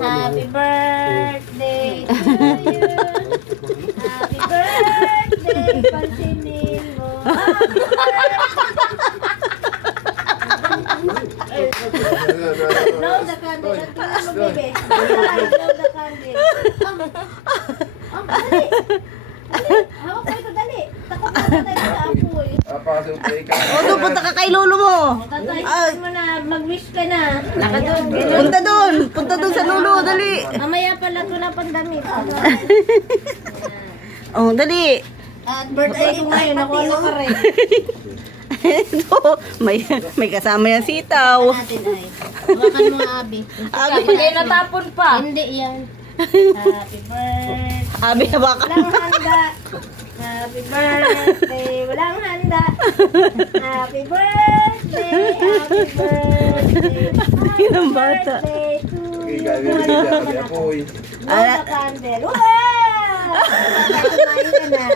Happy birthday to you. Happy birthday, pansinin mo. Blow the candle. Tingnan mo, baby. Blow the candle. Dali. Hawak mo ito, dali. Takot na tayo sa apoy. O, doon, punta ka kay lolo mo. Tatayin mo na, mag-wish ka na. Punta doon sa lolo, dali. Mamaya pala ito na pandamit. Oh, dali. At birthday ko ngayon, ako ano ka rin. Ito, may kasama yan sitaw. Natin ay. Hawakan mo, Abi. Abi. Hindi natapon pa. Hindi yan. Happy birthday. Abi, hawakan. Walang handa. Happy birthday. Walang handa. Happy birthday. Happy birthday. Yun ang bata. Birthday to you. Blow the candle. Wow! Kumain ka na.